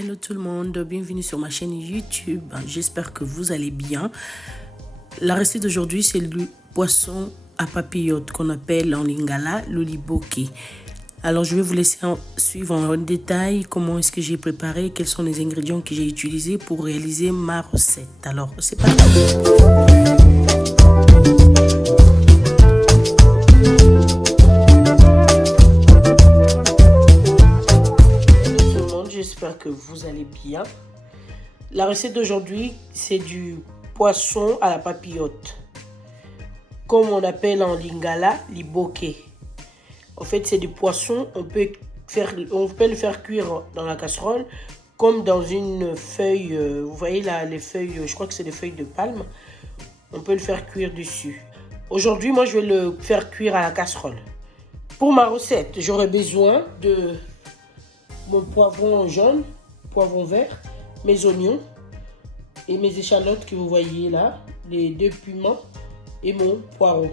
Hello tout le monde, bienvenue sur ma chaîne YouTube. J'espère que vous allez bien. La recette d'aujourd'hui, c'est le poisson à papillotes qu'on appelle en lingala le liboke. Alors je vais vous laisser suivre en détail comment est-ce que j'ai préparé, quels sont les ingrédients que j'ai utilisés pour réaliser ma recette. Alors c'est parti. J'espère que vous allez bien. La recette d'aujourd'hui, c'est du poisson à la papillote, comme on appelle en lingala liboke. En fait, c'est du poisson, on peut le faire cuire dans la casserole, comme dans une feuille, vous voyez là, les feuilles, je crois que c'est des feuilles de palme, on peut le faire cuire dessus. Aujourd'hui, moi, je vais le faire cuire à la casserole. Pour ma recette, j'aurai besoin de mon poivron jaune, poivron vert, mes oignons et mes échalotes que vous voyez là, les 2 piments et mon poireau.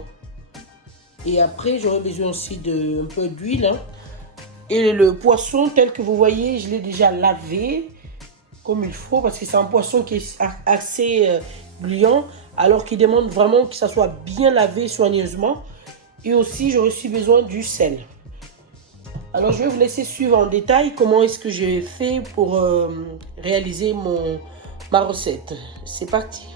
Et après, j'aurai besoin aussi de un peu d'huile. Hein. Et le poisson tel que vous voyez, je l'ai déjà lavé comme il faut parce que c'est un poisson qui est assez gluant, alors qu'il demande vraiment que ça soit bien lavé soigneusement. Et aussi, j'aurai aussi besoin du sel. Alors, je vais vous laisser suivre en détail comment est-ce que j'ai fait pour réaliser ma recette. C'est parti.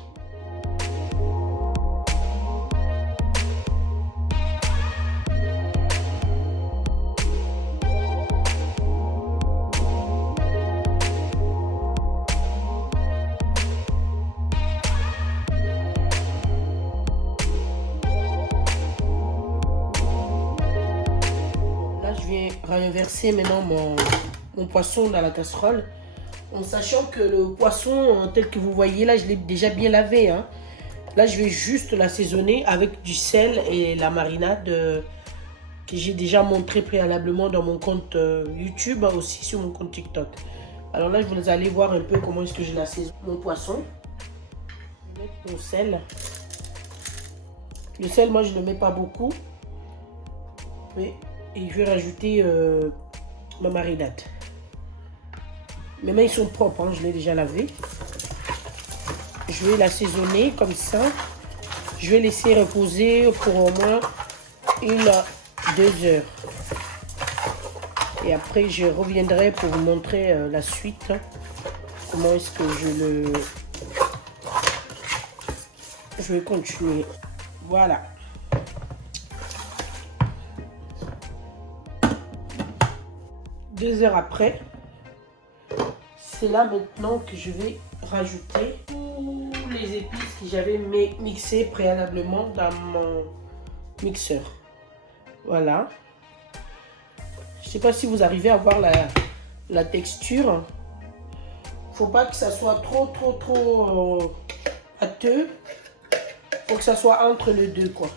Je viens renverser maintenant mon poisson dans la casserole, en sachant que le poisson tel que vous voyez là, je l'ai déjà bien lavé. Hein. Là, je vais juste l'assaisonner avec du sel et la marinade que j'ai déjà montré préalablement dans mon compte YouTube, aussi sur mon compte TikTok. Alors là, vous allez voir un peu comment est-ce que je l'assaisonne mon poisson. Je vais mettre mon sel. Le sel, moi, je ne le mets pas beaucoup. Mais et je vais rajouter ma marinade. Mes mains sont propres, hein, je l'ai déjà lavé. Je vais l'assaisonner comme ça. Je vais laisser reposer pour au moins 1 à 2 heures. Et après, je reviendrai pour vous montrer la suite. Hein, comment est-ce que je vais continuer. Voilà. 2 heures après, c'est là maintenant que je vais rajouter tous les épices que j'avais mixées préalablement dans mon mixeur. Voilà. Je ne sais pas si vous arrivez à voir la texture. Faut pas que ça soit trop pâteux. Faut que ça soit entre les deux, quoi.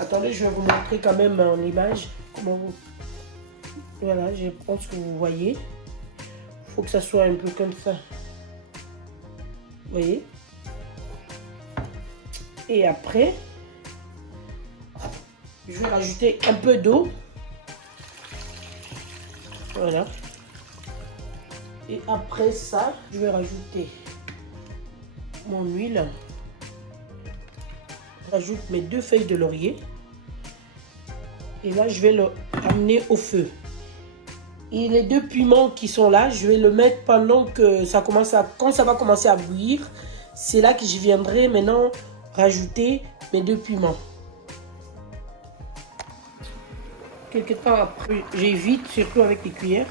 Attendez, je vais vous montrer quand même en image comment vous... Voilà, je pense que vous voyez. Il faut que ça soit un peu comme ça. Vous voyez? Et après, je vais rajouter un peu d'eau. Voilà. Et après ça, je vais rajouter mon huile. Je rajoute mes 2 feuilles de laurier. Et là, je vais le amener au feu. Et les 2 piments qui sont là, je vais le mettre pendant que ça commence quand ça va commencer à bouillir. C'est là que je viendrai maintenant rajouter mes 2 piments. Quelque temps après, j'évite, surtout avec les cuillères.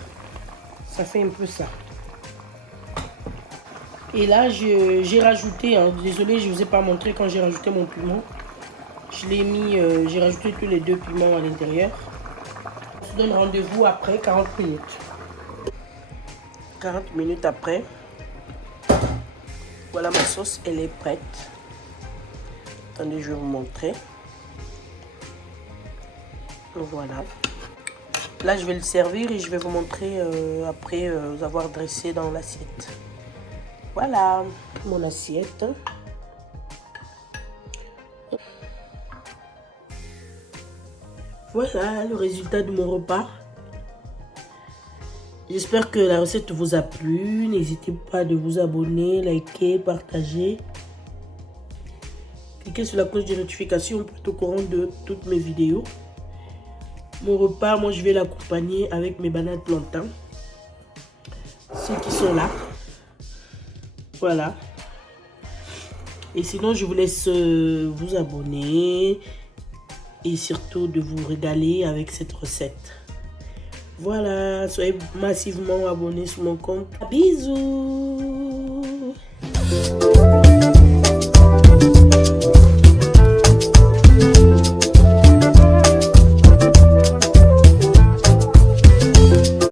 Ça fait un peu ça. Et là, j'ai rajouté, hein, désolé, je ne vous ai pas montré quand j'ai rajouté mon piment. Je l'ai mis, j'ai rajouté tous les 2 piments à l'intérieur. On se donne rendez-vous après 40 minutes. 40 minutes après, voilà ma sauce, elle est prête. Attendez, je vais vous montrer. Voilà. Là, je vais le servir et je vais vous montrer après avoir dressé dans l'assiette. Voilà mon assiette. Voilà le résultat de mon repas. J'espère que la recette vous a plu. N'hésitez pas de vous abonner, liker, partager. Cliquez sur la cloche de notification pour être au courant de toutes mes vidéos. Mon repas, moi je vais l'accompagner avec mes bananes plantains. Ceux qui sont là. Voilà. Et sinon, je vous laisse vous abonner et surtout de vous régaler avec cette recette. Voilà, soyez massivement abonnés sur mon compte. Bisous!